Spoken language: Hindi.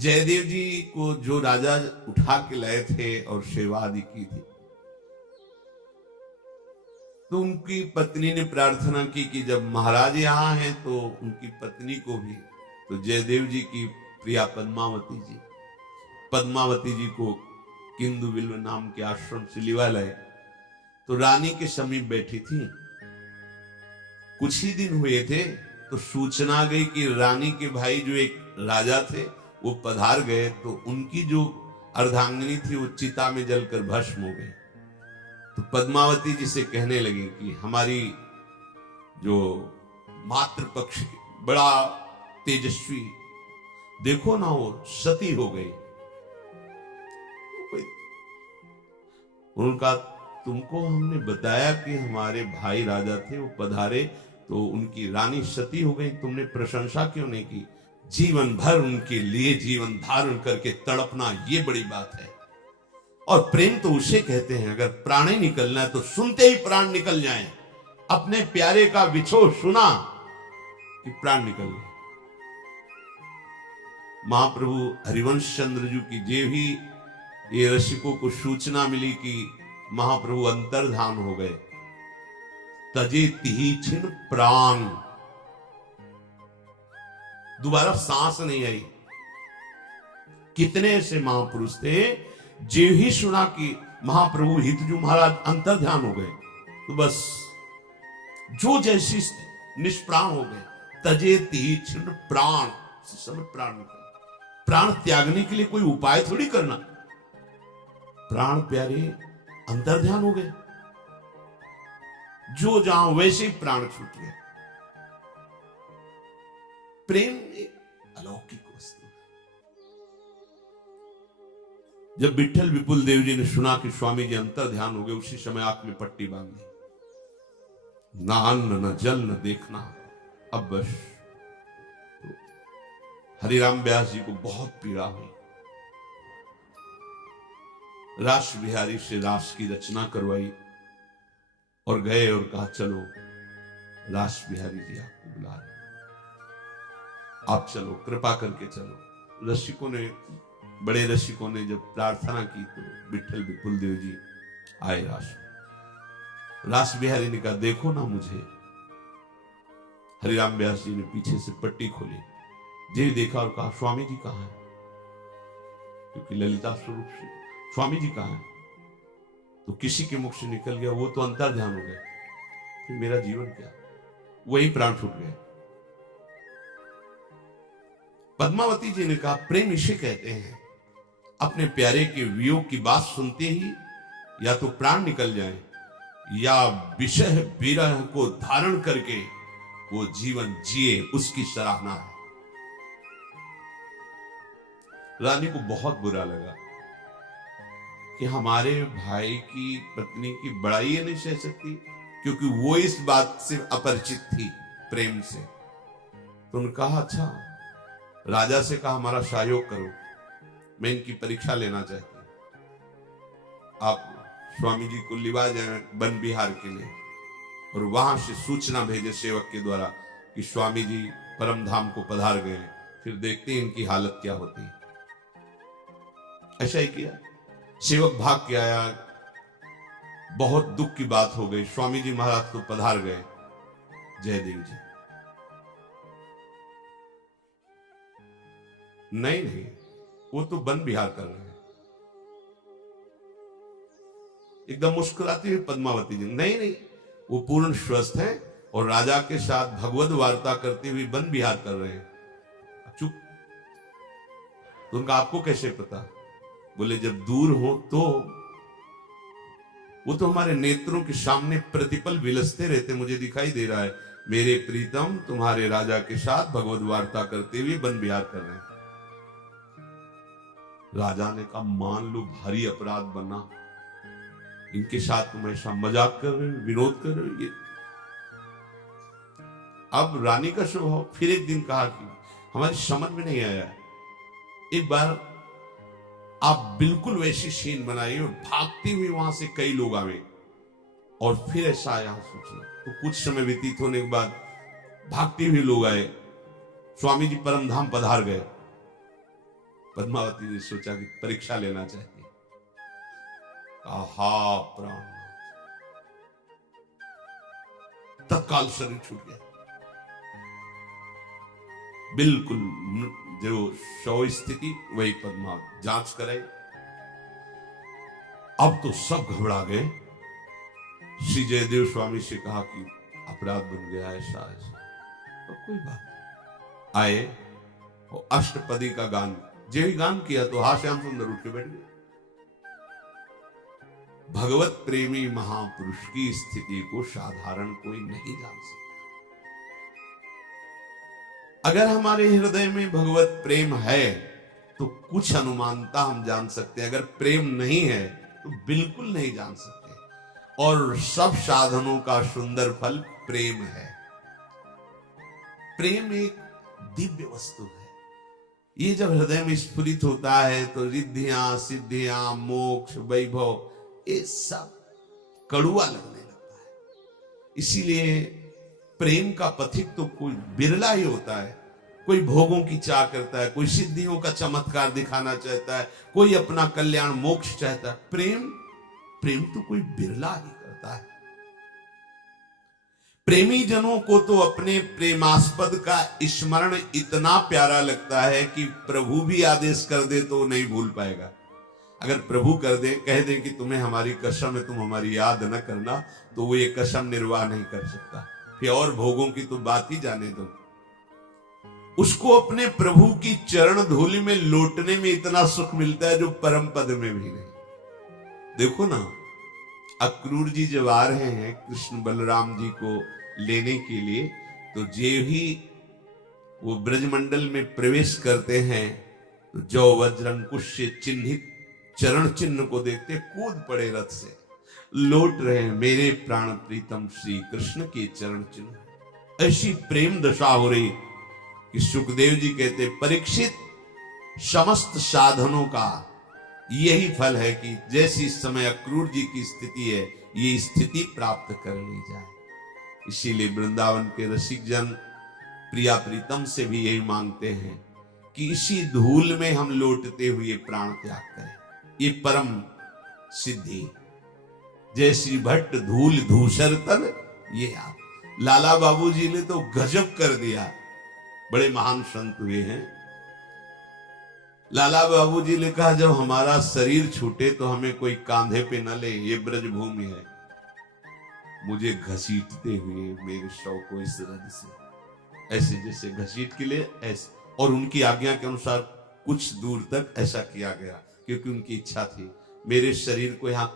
जयदेव जी को जो राजा उठा के लाए थे और सेवा आदि की थी, तो उनकी पत्नी ने प्रार्थना की कि जब महाराज यहां हैं तो उनकी पत्नी को भी, तो जयदेव जी की प्रिया पद्मावती जी को किंदु बिल्व नाम के आश्रम से लिवा लाए। तो रानी के समीप बैठी थी। कुछ ही दिन हुए थे तो सूचना गई कि रानी के भाई जो एक राजा थे वो पधार गए, तो उनकी जो अर्धांगिनी थी वो चिता में जलकर भस्म हो गई। तो पद्मावती जी से कहने लगी कि हमारी जो मातृपक्ष बड़ा तेजस्वी, देखो ना वो सती हो गई। उनका तुमको हमने बताया कि हमारे भाई राजा थे वो पधारे तो उनकी रानी सती हो गई, तुमने प्रशंसा क्यों नहीं की? जीवन भर उनके लिए जीवन धारण करके तड़पना ये बड़ी बात है। और प्रेम तो उसे कहते हैं, अगर प्राण ही निकलना है तो सुनते ही प्राण निकल जाएं। अपने प्यारे का विछोह सुना कि प्राण निकल गए। महाप्रभु हरिवंश चंद्र जी की जे भी ये रसिकों को सूचना मिली कि महाप्रभु अंतर्धान हो गए, तजे तिही छिन प्राण, दोबारा सांस नहीं आई। कितने ऐसे महापुरुष थे जे ही सुना कि महाप्रभु हितजू महाराज अंतर्ध्यान हो गए तो बस जो जैसी निष्प्राण हो गए। तजे तिही छिन प्राण, समय प्राण निकल। प्राण त्यागने के लिए कोई उपाय थोड़ी करना, प्राण प्यारे अंतर्ध्यान हो गए, जो जहां वैसे ही प्राण छूट गए। प्रेम एक अलौकिक वस्तु है। जब विठल विपुल देव जी ने सुना कि स्वामी जी अंतर्ध्यान हो गए, उसी समय आंख में पट्टी बांध दी, ना अन्न न जल न देखना। अब बस तो हरिराम व्यास जी को बहुत पीड़ा हुई। रास बिहारी से रास की रचना करवाई और गए और कहा चलो रास बिहारी जी आपको बुला रहे, आप चलो, कृपा करके चलो। रसिकों ने, बड़े रसिकों ने जब प्रार्थना की तो विठल विपुल देव जी आए रास बिहारी ने कहा देखो ना मुझे। हरिराम व्यास जी ने पीछे से पट्टी खोली, जी देखा और कहा स्वामी जी कहां है? क्योंकि ललिता स्वरूप से स्वामी जी कहां है? तो किसी के मुख से निकल गया वो तो अंतर्ध्यान हो गए, फिर मेरा जीवन क्या? वही प्राण छूट गए। पद्मावती जी ने कहा प्रेम इसे कहते हैं, अपने प्यारे के वियोग की बात सुनते ही या तो प्राण निकल जाए या विषय विरह को धारण करके वो जीवन जिए, उसकी सराहना है। रानी को बहुत बुरा लगा कि हमारे भाई की पत्नी की बड़ाई ये नहीं सह सकती, क्योंकि वो इस बात से अपरिचित थी प्रेम से। तो उन्होंने कहा अच्छा, राजा से कहा हमारा सहयोग करो, मैं इनकी परीक्षा लेना चाहती हूं, आप स्वामी जी को लिवा जाए वन बिहार के लिए और वहां से सूचना भेजे सेवक के द्वारा कि स्वामी जी परम धाम को पधार गए, फिर देखते हैं इनकी हालत क्या होती है। ऐसा ही किया, सेवक भाग के आया। बहुत दुख की बात हो गई, स्वामी जी महाराज तो पधार गए, जयदेव जी नहीं, वो तो वन बिहार कर रहे हैं। एकदम मुस्कुराती हुई पद्मावती जी नहीं, वो पूर्ण स्वस्थ हैं और राजा के साथ भगवत वार्ता करते हुए वन बिहार कर रहे हैं। चुप। तो उनका आपको कैसे पता? बोले जब दूर हो तो वो तो हमारे नेत्रों के सामने प्रतिपल विलसते रहते, मुझे दिखाई दे रहा है मेरे प्रीतम तुम्हारे राजा के साथ भगवत वार्ता करते हुए वन बिहार कर रहे हैं। राजा ने कहा मान लो भारी अपराध बना, इनके साथ तुम ऐसा मजाक कर रहे हो, विनोद कर रहे हो। ये अब रानी का स्वभाव। फिर एक दिन कहा कि हमारी समझ में नहीं आया, एक बार आप बिल्कुल वैसी सीन बनाइए और भागती हुई वहां से कई लोग आवे और फिर ऐसा आया सोचना। तो कुछ समय व्यतीत होने के बाद भागते हुए लोग आए, स्वामी जी परम धाम पधार गए। पद्मावती ने सोचा कि परीक्षा लेना चाहती। हा प्राण, तत्काल शरीर छूट गया, बिल्कुल जो शव स्थिति वही पद्मावती। जांच कराई, अब तो सब घबरा गए। श्री जयदेव स्वामी से कहा कि अपराध बन गया ऐसा ऐसा, तो कोई बात नहीं। आए और अष्टपदी का गान, जो ही गान किया तो हा श्याम सुंदर उठ के बैठ गए। भगवत प्रेमी महापुरुष की स्थिति को साधारण कोई नहीं जान सकता। अगर हमारे हृदय में भगवत प्रेम है तो कुछ अनुमानता हम जान सकते हैं, अगर प्रेम नहीं है तो बिल्कुल नहीं जान सकते। और सब साधनों का सुंदर फल प्रेम है। प्रेम एक दिव्य वस्तु है। ये जब हृदय में स्फुरित होता है तो रिद्धियां, सिद्धियां, मोक्ष, वैभव, ये सब कड़ुआ लगने लगता है। इसीलिए प्रेम का पथिक तो कोई बिरला ही होता है। कोई भोगों की चाह करता है, कोई सिद्धियों का चमत्कार दिखाना चाहता है, कोई अपना कल्याण मोक्ष चाहता है। प्रेम तो कोई बिरला ही करता है। प्रेमी जनों को तो अपने प्रेमास्पद का स्मरण इतना प्यारा लगता है कि प्रभु भी आदेश कर दे तो नहीं भूल पाएगा। अगर प्रभु कर दे, कह दे कि तुम्हें हमारी कसम है, तुम हमारी याद न करना, तो वो ये कसम निर्वाह नहीं कर सकता। फिर और भोगों की तो बात ही जाने दो। उसको अपने प्रभु की चरण धूलि में लौटने में इतना सुख मिलता है जो परम पद में भी नहीं। देखो ना, अक्रूर जी जब आ रहे हैं कृष्ण बलराम जी को लेने के लिए, तो जे ही वो ब्रजमंडल में प्रवेश करते हैं तो जो वज्रंकुश से चिन्हित चरण चिन्ह को देखते कूद पड़े रथ से, लौट रहे हैं मेरे प्राण प्रीतम श्री कृष्ण के चरण चिन्ह। ऐसी प्रेम दशा हो रही कि सुखदेव जी कहते, परीक्षित समस्त साधनों का यही फल है कि जैसी इस समय अक्रूर जी की स्थिति है, ये स्थिति प्राप्त कर ली जाए। इसीलिए वृंदावन के रसिक जन प्रिया प्रीतम से भी यही मांगते हैं कि इसी धूल में हम लौटते हुए प्राण त्याग करें। ये परम सिद्धि। जय श्री भट्ट धूल धूसर तन, ये आप लाला बाबू जी ने तो गजब कर दिया। बड़े महान संत हुए हैं। लाला बाबू जी ने कहा, जब हमारा शरीर छूटे तो हमें कोई कांधे पे न ले, ये ब्रजभूमि है। मुझे घसीटते हुए मेरे शव को इस रथ से, ऐसे जैसे घसीट के लिए ऐसे, और उनकी आज्ञा के अनुसार कुछ दूर तक ऐसा किया गया, क्योंकि उनकी इच्छा थी मेरे शरीर को यहाँ